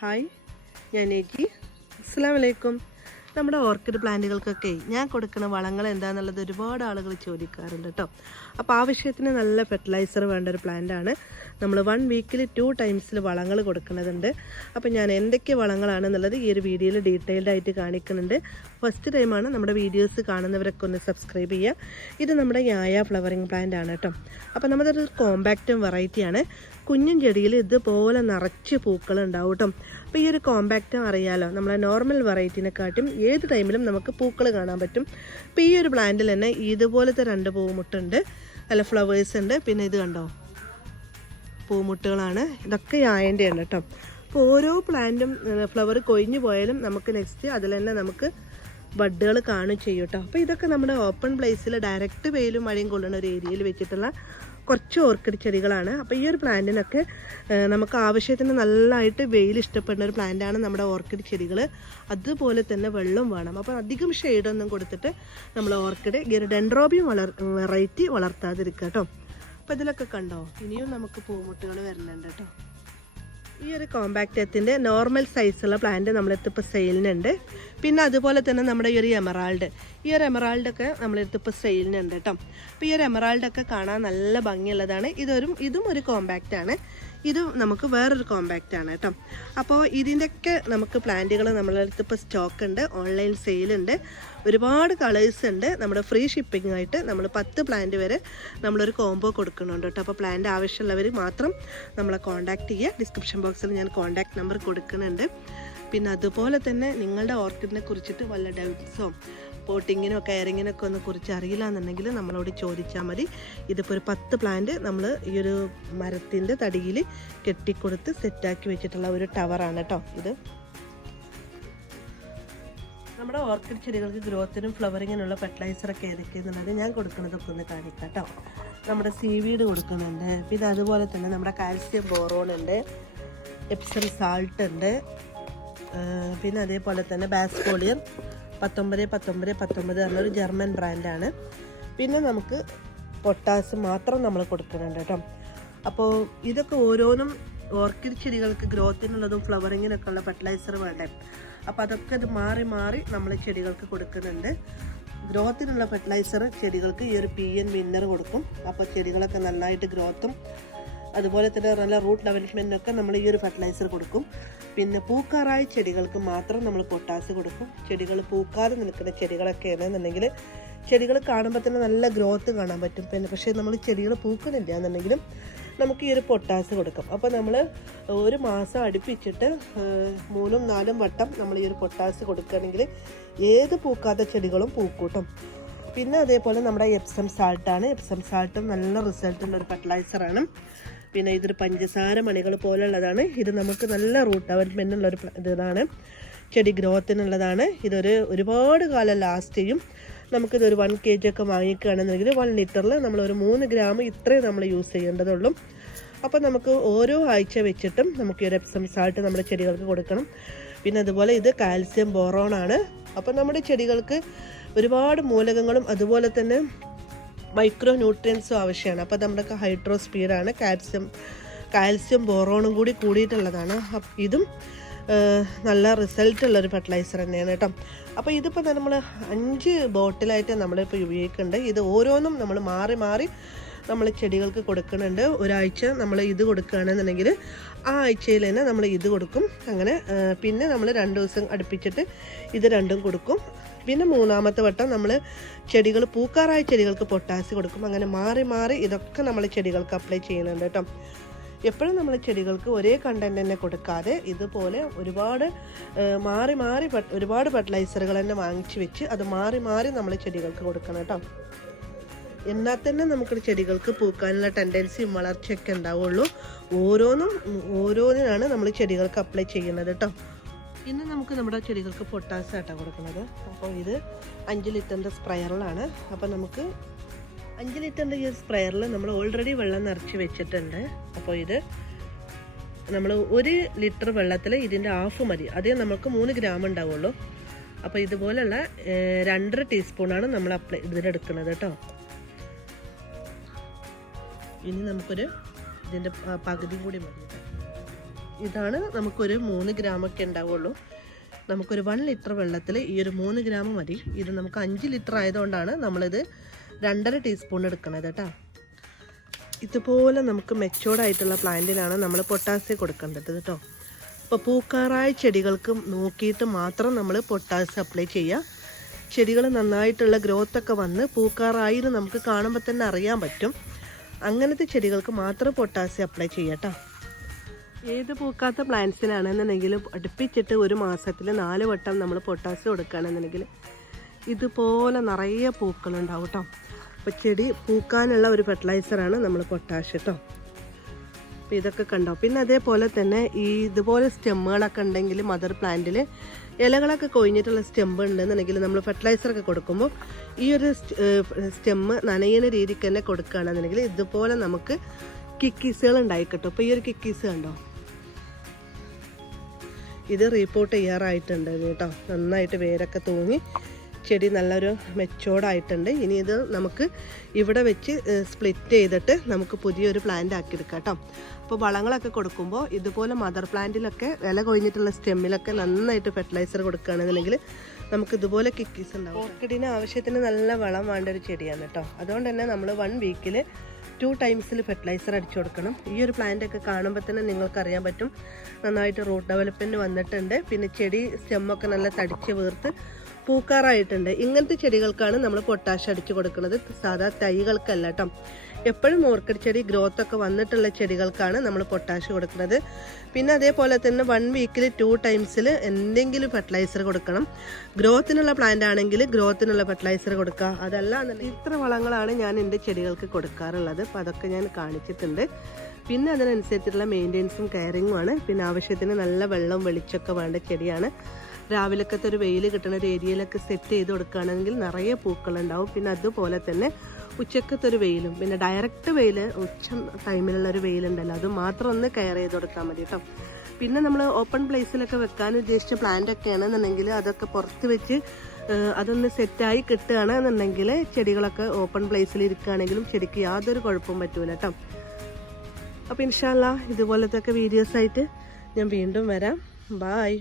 Hi ഞാൻ എഗി അസ്സാം വലൈക്കും നമ്മുടെ ഓർക്കിഡ് പ്ലാന്റുകൾക്കൊക്കെ ഞാൻ കൊടുക്കുന്ന വളങ്ങൾ എന്താണെന്നുള്ളത് ഒരുപാട് ആളുകൾ ചോദിക്കാറുണ്ട് കേട്ടോ. അപ്പോൾ ആവശ്യത്തിന് നല്ല ഫെർട്ടിലൈസർ വേണ്ട ഒരു പ്ലാന്റ് ആണ്. നമ്മൾ വൺ വീക്കിൽ ടു ടൈംസിൽ വളങ്ങൾ കൊടുക്കുന്നതുണ്ട്. അപ്പോൾ ഞാൻ എന്തൊക്കെ വളങ്ങളാണെന്നുള്ളത് ഈ ഒരു വീഡിയോയിൽ ഡീറ്റെയിൽഡ് ആയിട്ട് കാണിക്കുന്നുണ്ട്. ഫസ്റ്റ് ടൈമാണ് നമ്മുടെ വീഡിയോസ് കാണുന്നവരൊക്കെ ഒന്ന് സബ്സ്ക്രൈബ് ചെയ്യുക. ഇത് നമ്മുടെ യായ ഫ്ലവറിങ് പ്ലാന്റ് ആണ് കേട്ടോ. അപ്പോൾ നമ്മുടെ കോമ്പാക്റ്റും വെറൈറ്റിയാണ് കുഞ്ഞും ചെടിയിൽ ഇതുപോലെ നിറച്ച് പൂക്കൾ ഉണ്ടാവും കേട്ടോ. അപ്പോൾ ഈ ഒരു കോമ്പാക്റ്റും അറിയാലോ നമ്മളെ നോർമൽ വെറൈറ്റിനെക്കാട്ടും ഏത് ടൈമിലും നമുക്ക് പൂക്കൾ കാണാൻ പറ്റും. അപ്പോൾ ഈ ഒരു പ്ലാന്റിൽ തന്നെ ഇതുപോലത്തെ രണ്ട് പൂമുട്ടുണ്ട്. അല്ല ഫ്ലവേഴ്സ് ഉണ്ട്. പിന്നെ ഇത് കണ്ടോ? പൂമുട്ടുകളാണ്. ഇതൊക്കെ ആയന്റെയാണ് കേട്ടോ. അപ്പോൾ ഓരോ പ്ലാന്റും ഫ്ലവർ കൊഴിഞ്ഞു പോയാലും നമുക്ക് നെക്സ്റ്റ് അതിൽ തന്നെ നമുക്ക് ബഡ്ഡുകൾ കാണും ചെയ്യും കേട്ടോ. അപ്പോൾ ഇതൊക്കെ നമ്മുടെ ഓപ്പൺ പ്ലേസിൽ ഡയറക്റ്റ് വെയിലും മഴയും കൊള്ളുന്ന ഒരു ഏരിയയിൽ വെച്ചിട്ടുള്ള കുറച്ച് ഓർക്കിഡ് ചെടികളാണ്. അപ്പോൾ ഈ ഒരു പ്ലാന്റിനൊക്കെ നമുക്ക് ആവശ്യത്തിന് നല്ലതായിട്ട് വെയിൽ ഇഷ്ടപ്പെടുന്ന ഒരു പ്ലാന്റാണ് നമ്മുടെ ഓർക്കിഡ് ചെടികൾ അതുപോലെ തന്നെ വെള്ളം വേണം. അപ്പോൾ അധികം ഷെയ്ഡൊന്നും കൊടുത്തിട്ട് നമ്മൾ ഓർക്കിഡ് ഈ ഒരു ഡെൻഡ്രോബിയം വളർ വെറൈറ്റി വളർത്താതിരിക്കുക കേട്ടോ അപ്പോൾ ഇതിലൊക്കെ കണ്ടോ? ഇനിയും നമുക്ക് പൂമുട്ടുകൾ വരുന്നുണ്ട് കേട്ടോ ഈ ഒരു കോമ്പാക്റ്റത്തിന്റെ നോർമൽ സൈസുള്ള പ്ലാന്റ് നമ്മളെടുത്ത് ഇപ്പോൾ സെയിലിനുണ്ട് പിന്നെ അതുപോലെ തന്നെ നമ്മുടെ ഈ ഒരു എമറാൾഡ് ഈ ഒരു എമറാൾഡൊക്കെ നമ്മളെടുത്ത് ഇപ്പോൾ സെയിലിനുണ്ട് കേട്ടോ. അപ്പോൾ ഈ ഒരു എമറാൾഡൊക്കെ കാണാൻ നല്ല ഭംഗിയുള്ളതാണ്. ഇതൊരു ഇതും ഒരു കോമ്പാക്റ്റ് ആണ്. ഇത് നമുക്ക് വേറൊരു കോമ്പാക്റ്റ് ആണ് കേട്ടോ. അപ്പോൾ ഇതിന്റെയൊക്കെ നമുക്ക് പ്ലാന്റുകൾ നമ്മളെ അടുത്ത് ഇപ്പോൾ സ്റ്റോക്ക് ഉണ്ട് ഓൺലൈൻ സെയിലുണ്ട് ഒരുപാട് കളേഴ്സ് ഉണ്ട്. നമ്മുടെ ഫ്രീ ഷിപ്പിംഗ് ആയിട്ട് നമ്മൾ പത്ത് പ്ലാന്റ് വരെ നമ്മളൊരു കോംബോ കൊടുക്കുന്നുണ്ട് കേട്ടോ. അപ്പോൾ പ്ലാന്റ് ആവശ്യമുള്ളവർ മാത്രം നമ്മളെ കോൺടാക്ട് ചെയ്യുക. ഡിസ്ക്രിപ്ഷൻ ബോക്സിൽ ഞാൻ കോൺടാക്ട് നമ്പർ കൊടുക്കുന്നുണ്ട്. പിന്നെ അതുപോലെ തന്നെ നിങ്ങളുടെ ഓർക്കിഡിനെ കുറിച്ചിട്ട് വല്ല ഡൗട്ട്സോ പോട്ടിങ്ങിനോ കയറിങ്ങിനൊക്കെ ഒന്ന് കുറിച്ച് അറിയില്ല എന്നുണ്ടെങ്കിൽ നമ്മളോട് ചോദിച്ചാൽ മതി. ഇതിപ്പോൾ ഒരു പത്ത് പ്ലാന്റ് നമ്മൾ ഈ ഒരു മരത്തിന്റെ തടിയിൽ കെട്ടിക്കൊടുത്ത് സെറ്റാക്കി വെച്ചിട്ടുള്ള ഒരു ടവറാണ് കേട്ടോ ഇത്. നമ്മുടെ ഓർക്കിഡ് ചെടികൾക്ക് ഗ്രോത്തിനും ഫ്ലവറിങ്ങിനുള്ള ഫെർട്ടിലൈസറൊക്കെ ഏതൊക്കെയെന്നുള്ളത് ഞാൻ കൊടുക്കുന്നതൊക്കെ ഒന്ന് കാണിക്കാം കേട്ടോ നമ്മുടെ സീവീഡ് കൊടുക്കുന്നുണ്ട്. പിന്നെ അതുപോലെ തന്നെ നമ്മുടെ കാൽസ്യം ബോറോൺ ഉണ്ട്. എപ്സം സാൾട്ട് ഉണ്ട്. പിന്നെ അതേപോലെ തന്നെ ബാസ്പോളിയർ പത്തൊമ്പത് പത്തൊമ്പത് പത്തൊമ്പത് എന്നൊരു ജർമ്മൻ ബ്രാൻഡാണ് പിന്നെ നമുക്ക് പൊട്ടാസ് മാത്രം നമ്മൾ കൊടുക്കുന്നുണ്ട് കേട്ടോ. അപ്പോൾ ഇതൊക്കെ ഓരോന്നും ഓർക്കിഡ് ചെടികൾക്ക് ഗ്രോത്തിനുള്ളതും ഫ്ലവറിങ്ങിനൊക്കെ ഉള്ള ഫെർട്ടിലൈസർ വേണ്ടേ? അപ്പോൾ അതൊക്കെ ഇത് മാറി മാറി നമ്മൾ ചെടികൾക്ക് കൊടുക്കുന്നുണ്ട്. ഗ്രോത്തിനുള്ള ഫെർട്ടിലൈസർ ചെടികൾക്ക് ഈ ഒരു പി എൻ വിന്നർ കൊടുക്കും. അപ്പോൾ ചെടികളൊക്കെ നന്നായിട്ട് ഗ്രോത്തും അതുപോലെ തന്നെ നല്ല റൂട്ട് ഡെവലപ്മെന്റിനൊക്കെ നമ്മൾ ഈ ഒരു ഫെർട്ടിലൈസർ കൊടുക്കും. പിന്നെ പൂക്കാറായ ചെടികൾക്ക് മാത്രം നമ്മൾ പൊട്ടാസ് കൊടുക്കും. ചെടികൾ പൂക്കാതെ നിൽക്കുന്ന ചെടികളൊക്കെ ആണെന്നുണ്ടെങ്കിൽ ചെടികൾ കാണുമ്പോൾ തന്നെ നല്ല ഗ്രോത്ത് കാണാൻ പറ്റും. പിന്നെ പക്ഷേ നമ്മൾ ചെടികൾ പൂക്കുന്നില്ല എന്നുണ്ടെങ്കിലും നമുക്ക് ഈ ഒരു പൊട്ടാസ് കൊടുക്കും. അപ്പോൾ നമ്മൾ ഒരു മാസം അടുപ്പിച്ചിട്ട് മൂന്നും നാലും വട്ടം നമ്മൾ ഈ ഒരു പൊട്ടാസ് കൊടുക്കുകയാണെങ്കിൽ ഏത് പൂക്കാത്ത ചെടികളും പൂക്കൂട്ടും. പിന്നെ അതേപോലെ നമ്മുടെ എപ്സം സാൾട്ടാണ് എപ്സം സാൾട്ടും നല്ല റിസൾട്ടുള്ള ഒരു ഫെർട്ടിലൈസറാണ് പിന്നെ ഇതൊരു പഞ്ചസാര മണികൾ പോലുള്ളതാണ്. ഇത് നമുക്ക് നല്ല റൂട്ട് ഡെവലപ്മെന്റ് ഉള്ള ഒരു ഇതാണ്. ചെടി ഗ്രോത്തിനുള്ളതാണ് ഇതൊരു ഒരുപാട് കാലം ലാസ്റ്റ് ചെയ്യും നമുക്കിതൊരു വൺ കെ ജി ഒക്കെ വാങ്ങിക്കുകയാണെന്നുണ്ടെങ്കിൽ വൺ ലിറ്ററിൽ നമ്മൾ ഒരു മൂന്ന് ഗ്രാം ഇത്രയും നമ്മൾ യൂസ് ചെയ്യേണ്ടതുള്ളൂ. അപ്പോൾ നമുക്ക് ഓരോ ആഴ്ച വെച്ചിട്ടും നമുക്ക് ഈ ഒരു എപ്സം സാൾട്ട് നമ്മുടെ ചെടികൾക്ക് കൊടുക്കണം. പിന്നെ അതുപോലെ ഇത് കാൽസ്യം ബോറോൺ ആണ്. അപ്പോൾ നമ്മുടെ ചെടികൾക്ക് ഒരുപാട് മൂലകങ്ങളും അതുപോലെ തന്നെ മൈക്രോ ന്യൂട്രിയൻസും ആവശ്യമാണ്. അപ്പോൾ നമ്മുടെ ഹൈഡ്രോസ്പീഡാണ് കാൽസ്യം കാൽസ്യം ബോറോണും കൂടി കൂടിയിട്ടുള്ളതാണ്. ഇതും നല്ല റിസൾട്ട് ഉള്ള ഒരു ഫെർട്ടിലൈസർ തന്നെയാണ് കേട്ടോ. അപ്പോൾ ഇതിപ്പോൾ നമ്മൾ അഞ്ച് ബോട്ടിലായിട്ട് നമ്മളിപ്പോൾ ഉപയോഗിക്കുന്നുണ്ട്. ഇത് ഓരോന്നും നമ്മൾ മാറി മാറി നമ്മൾ ചെടികൾക്ക് കൊടുക്കുന്നുണ്ട്. ഒരാഴ്ച നമ്മൾ ഇത് കൊടുക്കുകയാണെന്നുണ്ടെങ്കിൽ ആ ആഴ്ചയിൽ തന്നെ നമ്മൾ ഇത് കൊടുക്കും. അങ്ങനെ പിന്നെ നമ്മൾ രണ്ട് ദിവസം അടുപ്പിച്ചിട്ട് ഇത് രണ്ടും കൊടുക്കും. പിന്നെ മൂന്നാമത്തെ വട്ടം നമ്മൾ ചെടികൾ പൂക്കാറായ ചെടികൾക്ക് പൊട്ടാസ്യം കൊടുക്കും. അങ്ങനെ മാറി മാറി ഇതൊക്കെ നമ്മൾ ചെടികൾക്ക് അപ്ലൈ ചെയ്യുന്നുണ്ട് കേട്ടോ. എപ്പോഴും നമ്മൾ ചെടികൾക്ക് ഒരേ കണ്ടന്റ് തന്നെ കൊടുക്കാതെ ഇതുപോലെ ഒരുപാട് മാറി മാറി ഒരുപാട് ഫെർട്ടിലൈസറുകൾ തന്നെ വാങ്ങിച്ച് വെച്ച് അത് മാറി മാറി നമ്മൾ ചെടികൾക്ക് കൊടുക്കണം കേട്ടോ. എന്നാൽ തന്നെ നമുക്ക് ചെടികൾക്ക് പൂക്കാനുള്ള ടെൻഡൻസിയും വളർച്ചയൊക്കെ ഉണ്ടാവുള്ളൂ. ഓരോന്നും ഓരോന്നിനാണ് നമ്മൾ ചെടികൾക്ക് അപ്ലൈ ചെയ്യുന്നത് കേട്ടോ ഇന്ന് നമുക്ക് നമ്മുടെ ചെടികൾക്ക് പൊട്ടാസ് ആട്ടോ കൊടുക്കുന്നത്. അപ്പോൾ ഇത് അഞ്ച് ലിറ്ററിന്റെ സ്പ്രയറിലാണ്. അപ്പോൾ നമുക്ക് അഞ്ച് ലിറ്ററിന്റെ ഈ സ്പ്രയറിൽ നമ്മൾ ഓൾറെഡി വെള്ളം നിറച്ച് വെച്ചിട്ടുണ്ട്. അപ്പോൾ ഇത് നമ്മൾ ഒരു ലിറ്റർ വെള്ളത്തിൽ ഇതിന്റെ ഹാഫ് മതി. അതേ നമുക്ക് മൂന്ന് ഗ്രാം ഉണ്ടാവുള്ളൂ. അപ്പോൾ ഇതുപോലുള്ള രണ്ടര ടീസ്പൂണാണ് നമ്മൾ അപ്ലൈ ഇതിലെടുക്കുന്നത് കേട്ടോ ഇനി നമുക്കൊരു ഇതിന്റെ പകുതി കൂടി മതി. ഇതാണ് നമുക്കൊരു മൂന്ന് ഗ്രാമൊക്കെ ഉണ്ടാവുള്ളൂ. നമുക്കൊരു വൺ ലിറ്റർ വെള്ളത്തിൽ ഈ ഒരു മൂന്ന് ഗ്രാം മതി. ഇത് നമുക്ക് അഞ്ച് ലിറ്റർ ആയതുകൊണ്ടാണ് നമ്മളിത് രണ്ടര ടീസ്പൂൺ എടുക്കണത് കേട്ടോ. ഇതുപോലെ നമുക്ക് മെച്ചോർഡ് ആയിട്ടുള്ള പ്ലാന്റിനാണ് നമ്മൾ പൊട്ടാസ്യം കൊടുക്കേണ്ടത് കേട്ടോ. അപ്പോൾ പൂക്കാറായ ചെടികൾക്ക് നോക്കിയിട്ട് മാത്രം നമ്മൾ പൊട്ടാസ്യം അപ്ലൈ ചെയ്യുക. ചെടികൾ നന്നായിട്ടുള്ള ഗ്രോത്തൊക്കെ വന്ന് പൂക്കാറായി നമുക്ക് കാണുമ്പോൾ തന്നെ അറിയാൻ പറ്റും. അങ്ങനത്തെ ചെടികൾക്ക് മാത്രം പൊട്ടാസ്യം അപ്ലൈ ചെയ്യട്ടോ. ഏത് പൂക്കാത്ത പ്ലാന്റ്സിനാണെന്നുണ്ടെങ്കിൽ അടുപ്പിച്ചിട്ട് ഒരു മാസത്തിൽ നാല് വട്ടം നമ്മൾ പൊട്ടാസ്യം കൊടുക്കുകയാണെന്നുണ്ടെങ്കിൽ ഇതുപോലെ നിറയെ പൂക്കളുണ്ടാവും കേട്ടോ അപ്പോൾ ചെടി പൂക്കാനുള്ള ഒരു ഫെർട്ടിലൈസറാണ് നമ്മൾ പൊട്ടാഷ് കേട്ടോ അപ്പോൾ ഇതൊക്കെ കണ്ടോ? പിന്നെ അതേപോലെ തന്നെ ഈ ഇതുപോലെ സ്റ്റെമ്മുകളൊക്കെ ഉണ്ടെങ്കിൽ മദർ പ്ലാന്റിൽ ഇലകളൊക്കെ കൊഴിഞ്ഞിട്ടുള്ള സ്റ്റെമ്പ് ഉണ്ടെന്നുണ്ടെങ്കിൽ നമ്മൾ ഫെർട്ടിലൈസറൊക്കെ കൊടുക്കുമ്പോൾ ഈ ഒരു സ്റ്റെമ്മ് നനയുന്ന രീതിക്ക് തന്നെ കൊടുക്കുകയാണെന്നുണ്ടെങ്കിൽ ഇതുപോലെ നമുക്ക് കിക്കീസുകൾ ഉണ്ടായി കിട്ടും. അപ്പോൾ ഈ ഒരു കിക്കീസ് കണ്ടോ? ഇത് റീപ്പോർട്ട് ചെയ്യാറായിട്ടുണ്ട് കേട്ടോ. നന്നായിട്ട് വേരൊക്കെ തൂങ്ങി ചെടി നല്ലൊരു മെച്ചോർഡായിട്ടുണ്ട് ഇനി ഇത് നമുക്ക് ഇവിടെ വെച്ച് സ്പ്ലിറ്റ് ചെയ്തിട്ട് നമുക്ക് പുതിയൊരു പ്ലാന്റ് ആക്കി എടുക്കാം കേട്ടോ. അപ്പോൾ വളങ്ങളൊക്കെ കൊടുക്കുമ്പോൾ ഇതുപോലെ മദർ പ്ലാന്റിലൊക്കെ വില കൊഴിഞ്ഞിട്ടുള്ള സ്റ്റെമ്മിലൊക്കെ നന്നായിട്ട് ഫെർട്ടിലൈസർ കൊടുക്കുകയാണെന്നുണ്ടെങ്കിൽ നമുക്ക് ഇതുപോലെ കിക്കീസ് ഉണ്ടാവും. ഓർക്കിഡിന് ആവശ്യത്തിന് നല്ല വളം വേണ്ട ഒരു ചെടിയാണ് കേട്ടോ. അതുകൊണ്ട് തന്നെ നമ്മൾ വൺ വീക്കിൽ ടു ടൈംസിൽ ഫെർട്ടിലൈസർ അടിച്ചു കൊടുക്കണം. ഈ ഒരു പ്ലാന്റ് ഒക്കെ കാണുമ്പോൾ തന്നെ നിങ്ങൾക്കറിയാൻ പറ്റും. നന്നായിട്ട് റൂട്ട് ഡെവലപ്മെന്റ് വന്നിട്ടുണ്ട്. പിന്നെ ചെടി സ്റ്റെമ്മൊക്കെ നല്ല തടിച്ച് വീർത്ത് പൂക്കാറായിട്ടുണ്ട്. ഇങ്ങനത്തെ ചെടികൾക്കാണ് നമ്മൾ പൊട്ടാഷ് അടിച്ചു കൊടുക്കുന്നത്. സാധാ തൈകൾക്കല്ല കേട്ടോ എപ്പോഴും ഓർക്കിഡ് ചെടി ഗ്രോത്ത് ഒക്കെ വന്നിട്ടുള്ള ചെടികൾക്കാണ് നമ്മൾ പൊട്ടാഷ് കൊടുക്കുന്നത്. പിന്നെ അതേപോലെ തന്നെ വൺ വീക്കിൽ ടു ടൈംസിൽ എന്തെങ്കിലും ഫെർട്ടിലൈസർ കൊടുക്കണം. ഗ്രോത്തിനുള്ള പ്ലാന്റ് ആണെങ്കിൽ ഗ്രോത്തിനുള്ള ഫെർട്ടിലൈസർ കൊടുക്കുക. അതല്ല ഇത്ര വളങ്ങളാണ് ഞാൻ എന്റെ ചെടികൾക്ക് കൊടുക്കാറുള്ളത്. അപ്പോൾ അതൊക്കെ ഞാൻ കാണിച്ചിട്ടുണ്ട്. പിന്നെ അതിനനുസരിച്ചിട്ടുള്ള മെയിന്റെനൻസും കെയറിങ്ങുമാണ് പിന്നെ ആവശ്യത്തിന് നല്ല വെള്ളം വെളിച്ചമൊക്കെ വേണ്ട ചെടിയാണ്. രാവിലക്കത്തെ ഒരു വെയിൽ കിട്ടുന്ന ഒരു ഏരിയയിലൊക്കെ സെറ്റ് ചെയ്ത് കൊടുക്കുകയാണെങ്കിൽ നിറയെ പൂക്കളുണ്ടാവും. പിന്നെ അതുപോലെ തന്നെ ഉച്ചക്കത്തെ ഒരു വെയിലും പിന്നെ ഡയറക്റ്റ് വെയിൽ ഉച്ച ടൈമിലുള്ള ഒരു വെയിലുണ്ടല്ലോ അത് മാത്രം ഒന്ന് കെയർ ചെയ്ത് കൊടുത്താൽ മതി കേട്ടോ പിന്നെ നമ്മൾ ഓപ്പൺ പ്ലേസിലൊക്കെ വെക്കാൻ ഉദ്ദേശിച്ച പ്ലാന്റ് ഒക്കെ ആണെന്നുണ്ടെങ്കിൽ അതൊക്കെ പുറത്ത് വെച്ച് അതൊന്ന് സെറ്റായി കിട്ടുകയാണെന്നുണ്ടെങ്കിൽ ചെടികളൊക്കെ ഓപ്പൺ പ്ലേസിൽ ഇരിക്കുകയാണെങ്കിലും ചെടിക്ക് യാതൊരു കുഴപ്പവും പറ്റൂല കേട്ടോ അപ്പോൾ ഇൻഷാല്ല ഇതുപോലത്തെ ഒക്കെ വീഡിയോസായിട്ട് ഞാൻ വീണ്ടും വരാം. ബായ്